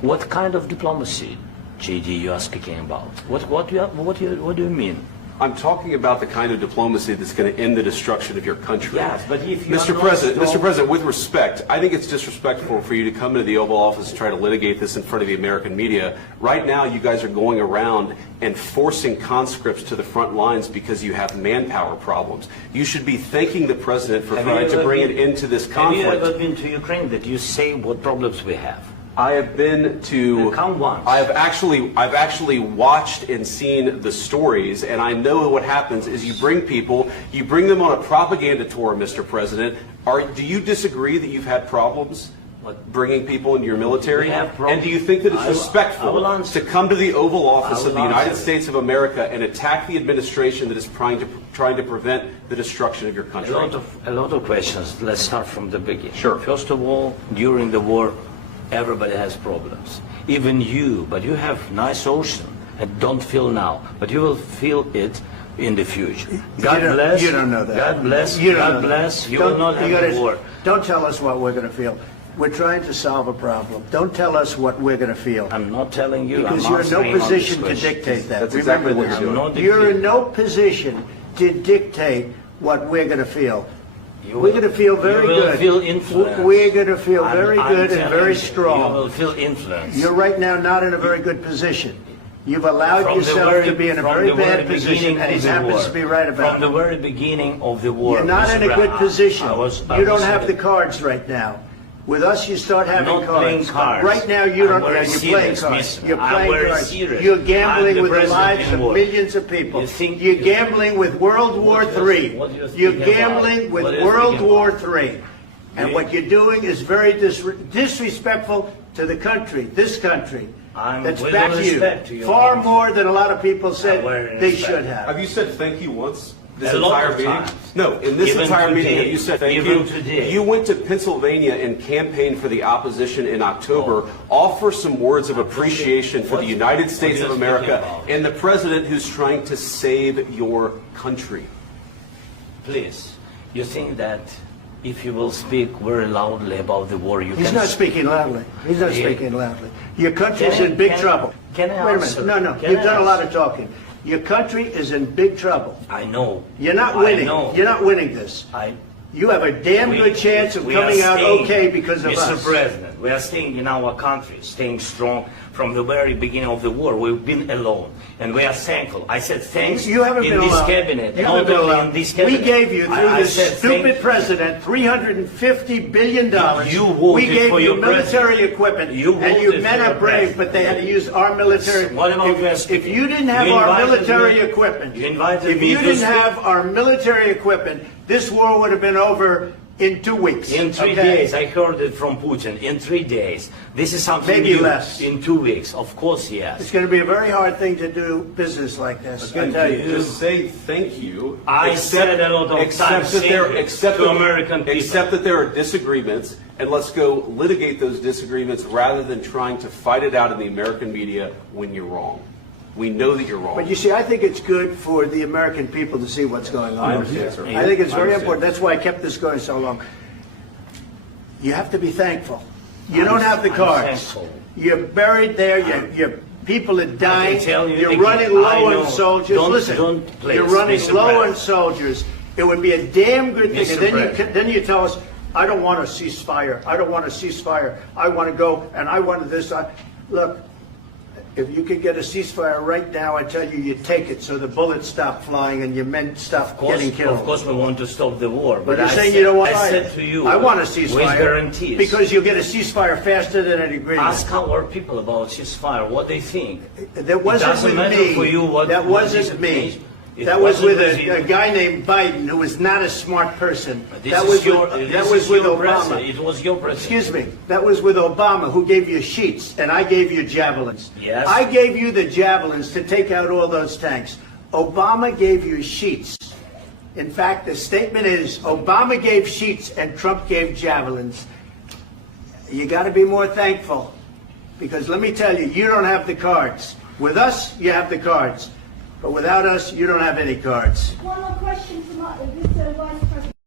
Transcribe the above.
What kind of diplomacy, JD, you are speaking about? What do you mean? I'm talking about the kind of diplomacy that's going to end the destruction of your country. Yes, but if you Mr. President, with respect, I think it's disrespectful for you to come into the Oval Office and try to litigate this in front of the American media. Right now, you guys are going around and forcing conscripts to the front lines because you have manpower problems. You should be thanking the President for trying to bring an end to this conflict. Have you ever been to Ukraine that you say what problems we have? I have been to. Come once. I've actually watched and seen the stories, and I know what happens is you bring them on a propaganda tour, Mr. President. Do you disagree that you've had problems bringing people into your military? And do you think that it's respectful to come to the Oval Office of the United States of America and attack the administration that is trying to prevent the destruction of your country? A lot of questions. Let's start from the beginning. Sure. First of all, during the war, everybody has problems. Even you, but you have nice ocean and don't feel now, but you will feel it in the future. God bless. You don't know that. God bless. You God bless. You will not have war. Don't tell us what we're going to feel. We're trying to solve a problem. Don't tell us what we're going to feel. I'm not telling you. Because you're in no position to dictate that. That's exactly what you're doing. You're in no position to dictate what we're going to feel. We're going to feel very good. You will feel influence. We're going to feel very good and very strong. You will feel influence. You're right now not in a very good position. You've allowed yourself to be in a very bad position, and he happens to be right about it. From the very beginning of the war. You're not in a good position. You don't have the cards right now. With us, you start having cards. Right now, you don't. You're playing cards. You're playing cards. You're gambling with the lives of millions of people. You're gambling with World War III. You're gambling with World War III. And what you're doing is very disrespectful to the country, this country, that's backed you far more than a lot of people said they should have. Have you said thank you once? This entire meeting? No, in this entire meeting, have you said thank you? You went to Pennsylvania and campaigned for the opposition in October. Offer some words of appreciation for the United States of America and the President who's trying to save your country. Please, you think that if you will speak very loudly about the war, He's not speaking loudly. He's not speaking loudly. Your country's in big trouble. Can I Wait a minute. No. You've done a lot of talking. Your country is in big trouble. I know. You're not winning. You're not winning this. You have a damn good chance of coming out okay because of us. Mr. President, we are staying in our country, staying strong from the very beginning of the war. We've been alone, and we are thankful. I said thanks you haven't in been this alone. cabinet. You haven't been alone. In this cabinet. We gave you, through this stupid president, $350 billion. You voted we gave for you your military equipment, and you men are brave, but they had to use our military. What about if you didn't have our military equipment, this war would have been over in 2 weeks. In 3 days, I heard it from Putin. In 3 days, this is something maybe new. Less. In 2 weeks, of course, yes. It's going to be a very hard thing to do business like this. I tell you. Just say thank you. I said a lot of times to American people. Except that there are disagreements, and let's go litigate those disagreements rather than trying to fight it out in the American media when you're wrong. We know that you're wrong. But you see, I think it's good for the American people to see what's going on. I understand, sir. I think it's very important. That's why I kept this going so long. You have to be thankful. You don't have the cards. You're buried there. Your people are dying. You're running low on soldiers. Listen, you're running low on soldiers. It would be a damn good thing. And then you tell us, I don't want a ceasefire. I don't want a ceasefire. I want to go, and I want this. Look. If you could get a ceasefire right now, I tell you, you take it so the bullets stop flying and your men stop getting killed. Of course, we want to stop the war. But you're saying you don't want I said to you, I want a ceasefire. With guarantees. Because you'll get a ceasefire faster than an agreement. Ask our people about ceasefire, what they think. That wasn't with me. That wasn't me. That was with a guy named Biden, who was not a smart person. That was with Obama. It was your president. Excuse me. That was with Obama, who gave you sheets, and I gave you javelins. Yes. I gave you the javelins to take out all those tanks. Obama gave you sheets. In fact, the statement is, Obama gave sheets and Trump gave javelins. You got to be more thankful, because let me tell you, you don't have the cards. With us, you have the cards. But without us, you don't have any cards. One more question to Vice